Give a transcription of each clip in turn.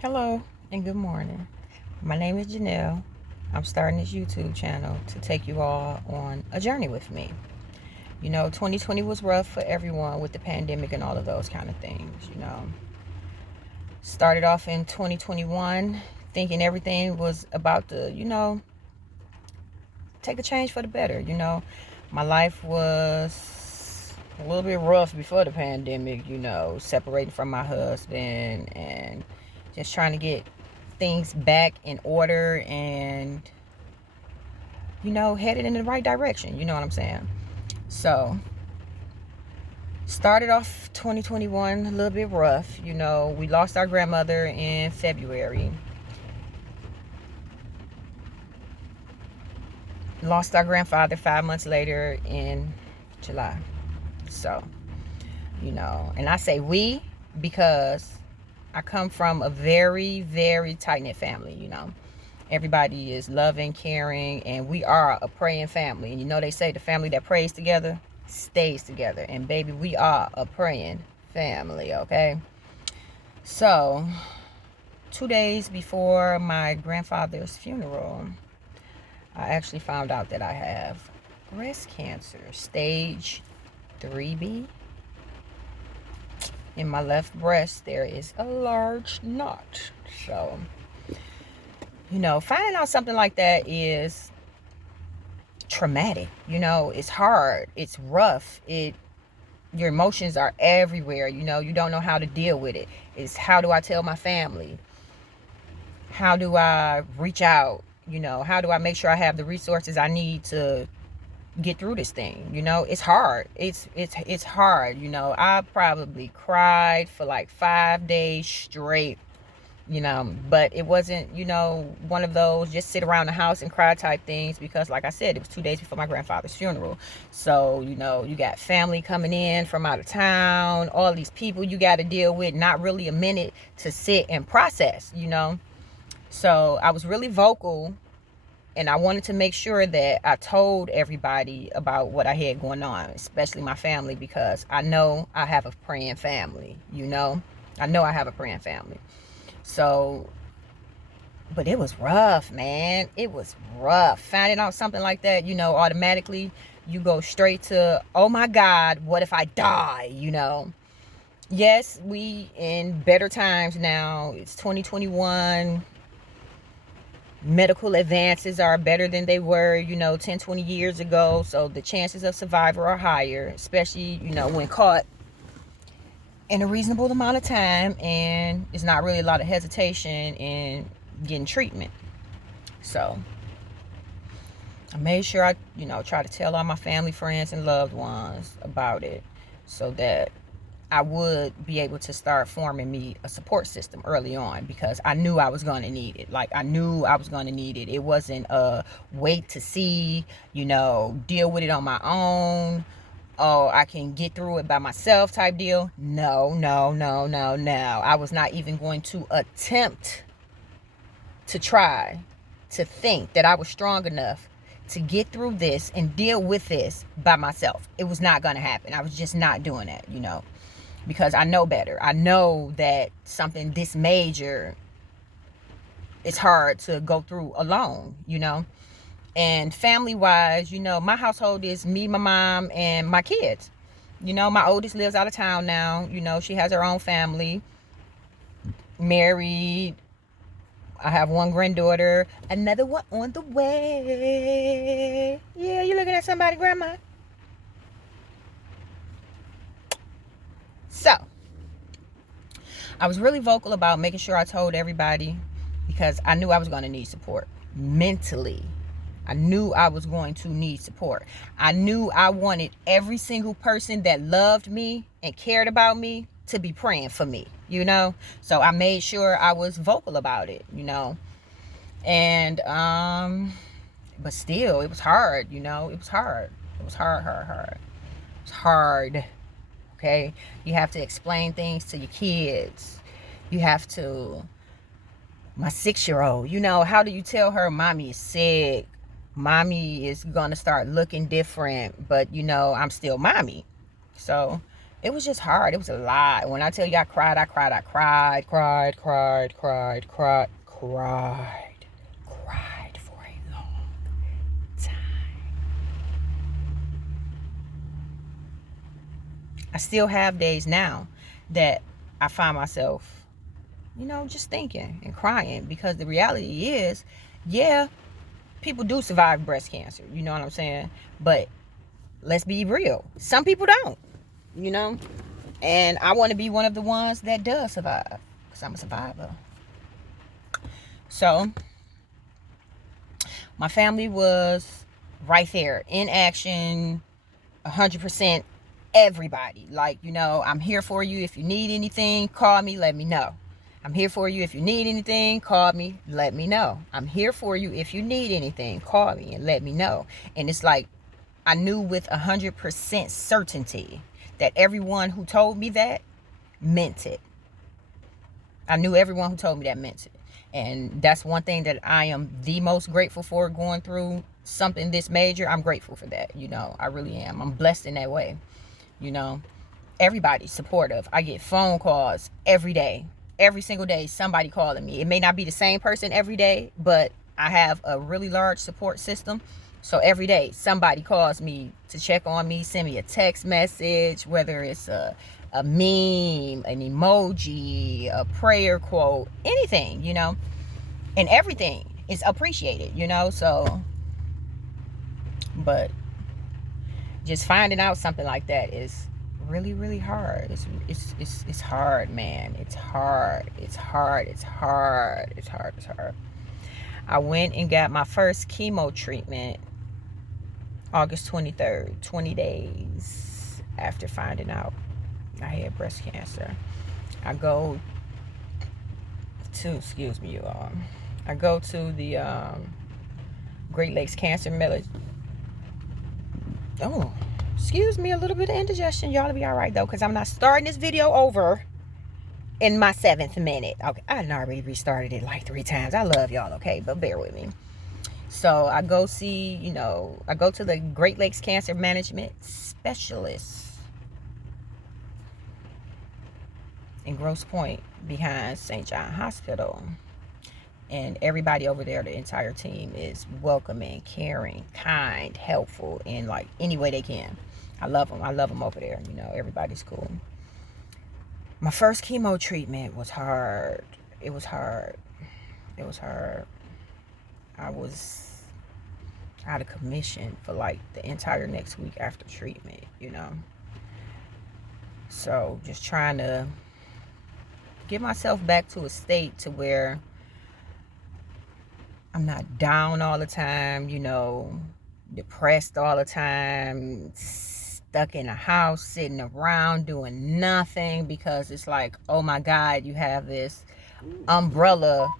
Hello and good morning. My name is Janelle. I'm starting this YouTube channel to take you all on a journey with me. 2020 was rough for everyone with the pandemic and all of those kind of things. Started off in 2021 thinking everything was about to take a change for the better. My life was a little bit rough before the pandemic, separating from my husband and just trying to get things back in order and headed in the right direction. You know what I'm saying? So, started off 2021 a little bit rough. We lost our grandmother in February, lost our grandfather 5 months later in July. So, and I say we because I come from a very, very tight knit family. Everybody is loving, caring, and we are a praying family. And they say the family that prays together stays together. And baby, we are a praying family, okay? So, 2 days before my grandfather's funeral, I actually found out that I have breast cancer, stage 3B. In my left breast, there is a large knot. So, finding out something like that is traumatic. It's hard, it's rough, your emotions are everywhere. You don't know how to deal with it. It's how do I tell my family? How do I reach out? How do I make sure I have the resources I need to get through this thing? It's hard. It's hard. I probably cried for like 5 days straight. But it wasn't one of those just sit around the house and cry type things, because like I said, it was 2 days before my grandfather's funeral. So, you got family coming in from out of town, all these people you got to deal with, not really a minute to sit and process. So I was really vocal, and I wanted to make sure that I told everybody about what I had going on, especially my family, because I know I have a praying family. I know I have a praying family. So, but it was rough, man. It was rough. Finding out something like that, automatically you go straight to, oh my God, what if I die? Yes, we in better times now. It's 2021. Medical advances are better than they were, 10, 20 years ago. So the chances of survival are higher, especially, when caught in a reasonable amount of time, and it's not really a lot of hesitation in getting treatment. So I made sure I try to tell all my family, friends, and loved ones about it, so that I would be able to start forming me a support system early on, because I knew I was going to need it. Like, I knew I was going to need it. It wasn't a wait to see, deal with it on my own. Oh, I can get through it by myself type deal. No, no, no, no, no. I was not even going to attempt to try to think that I was strong enough to get through this and deal with this by myself. It was not going to happen. I was just not doing it, because I know better. I know that something this major is hard to go through alone. And family wise, my household is me, my mom, and my kids. My oldest lives out of town now. She has her own family, married. I have one granddaughter, another one on the way. Yeah, you looking at somebody, grandma? So, I was really vocal about making sure I told everybody, because I knew I was going to need support mentally. I knew I was going to need support. I knew I wanted every single person that loved me and cared about me to be praying for me. So I made sure I was vocal about it. And but still, it was hard. It was hard. It was hard. It was hard. Okay, you have to explain things to your kids. You have to, my 6-year-old, how do you tell her mommy is sick? Mommy is gonna start looking different, but I'm still mommy. So It was just hard. It was a lot. When I tell you I cried, I cried, I cried, cried, cried, cried, cried, cried, cried for a long time. I still have days now that I find myself, just thinking and crying, because the reality is, yeah, people do survive breast cancer. You know what I'm saying? But let's be real. Some people don't, and I want to be one of the ones that does survive, because I'm a survivor. So my family was right there in action, 100%. Everybody, like, I'm here for you. If you need anything, call me, let me know. I'm here for you. If you need anything, call me, let me know. I'm here for you. If you need anything, call me and let me know. And it's like, I knew with 100% certainty that everyone who told me that meant it. I knew everyone who told me that meant it. And that's one thing that I am the most grateful for, going through something this major. I'm grateful for that. I really am. I'm blessed in that way. Everybody's supportive. I get phone calls every day. Every single day, somebody calling me. It may not be the same person every day, but I have a really large support system. So every day, somebody calls me to check on me, send me a text message, whether it's a meme, an emoji, a prayer quote, anything, and everything is appreciated, so, but just finding out something like that is really, really hard. It's hard, man. It's hard. I went and got my first chemo treatment August 23rd, 20 days after finding out I had breast cancer. I go to, excuse me, you all. I go to the Great Lakes Cancer Village. Oh, excuse me, a little bit of indigestion. Y'all will be all right, though, because I'm not starting this video over in my 7th minute. Okay, I already restarted it like 3 times. I love y'all, okay, but bear with me. So I go see, I go to the Great Lakes Cancer Management Specialist in Grosse Pointe behind St. John Hospital. And everybody over there, the entire team, is welcoming, caring, kind, helpful in like any way they can. I love them. I love them over there. Everybody's cool. My first chemo treatment was hard. It was hard. I was out of commission for like the entire next week after treatment, So just trying to get myself back to a state to where I'm not down all the time, depressed all the time, stuck in a house, sitting around doing nothing, because it's like, oh my God, you have this umbrella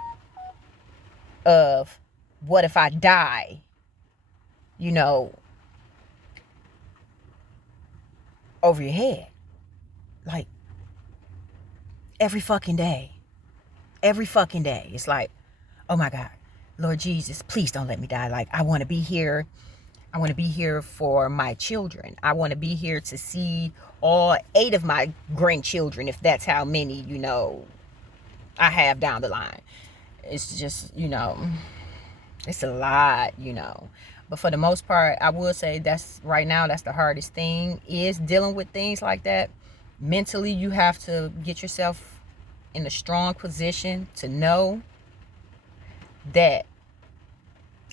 of what if I die, over your head. Like, every fucking day. It's like, oh my God, Lord Jesus, please don't let me die. Like, I want to be here. I want to be here for my children. I want to be here to see all 8 of my grandchildren, if that's how many, I have down the line. It's just, it's a lot, But for the most part, I will say that's the hardest thing, is dealing with things like that. Mentally, you have to get yourself in a strong position to know that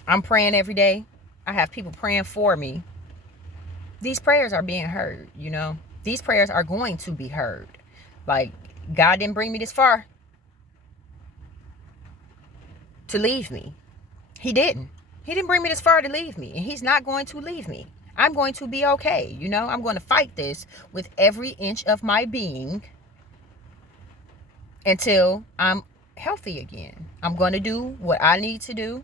I'm praying every day. I have people praying for me. These prayers are being heard, These prayers are going to be heard. Like, God didn't bring me this far to leave me. He didn't. He didn't bring me this far to leave me. And he's not going to leave me. I'm going to be okay. I'm going to fight this with every inch of my being until I'm healthy again. I'm going to do what I need to do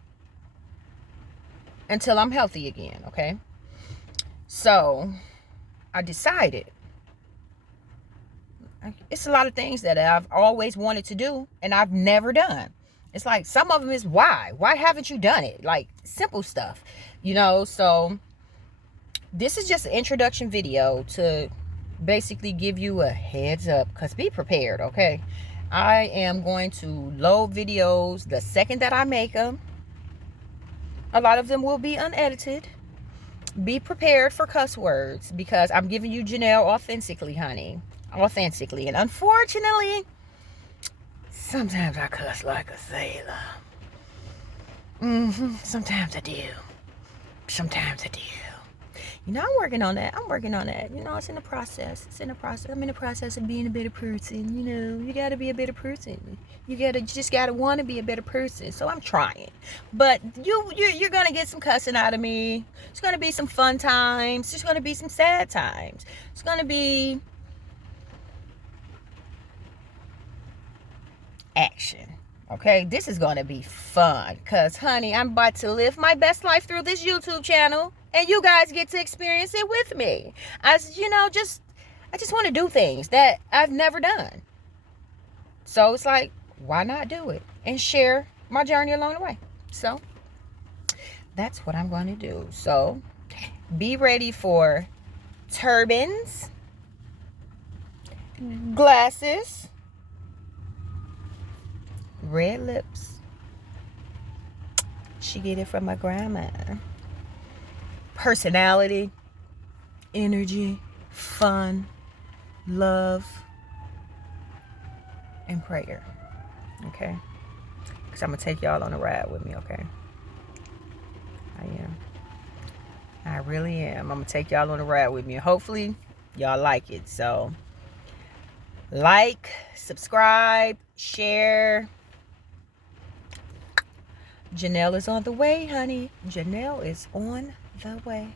until I'm healthy again, okay? So I decided, it's a lot of things that I've always wanted to do and I've never done. It's like, some of them is why haven't you done it? Like, simple stuff, So this is just an introduction video to basically give you a heads up, because be prepared, okay? I am going to load videos the second that I make them. A lot of them will be unedited. Be prepared for cuss words, because I'm giving you Janelle authentically, honey. Authentically. And unfortunately, sometimes I cuss like a sailor. Sometimes I do. Sometimes I do. You know, I'm working on that. You know, it's in the process. I'm in the process of being a better person. You know, you gotta be a better person. You just gotta want to be a better person. So I'm trying. But you're gonna get some cussing out of me. It's gonna be some fun times. There's gonna be some sad times. It's gonna be action. Okay, this is gonna be fun, because honey, I'm about to live my best life through this YouTube channel, and you guys get to experience it with me. As you know, I just want to do things that I've never done. So it's like, why not do it and share my journey along the way? So that's what I'm going to do. So be ready for turbans, glasses, red lips. She get it from my grandma. Personality, energy, fun, love, and prayer. Okay? Because I'm going to take y'all on a ride with me, okay? I am. I really am. I'm going to take y'all on a ride with me. Hopefully, y'all like it. So, like, subscribe, share. Janelle is on the way, honey. Janelle is on the way.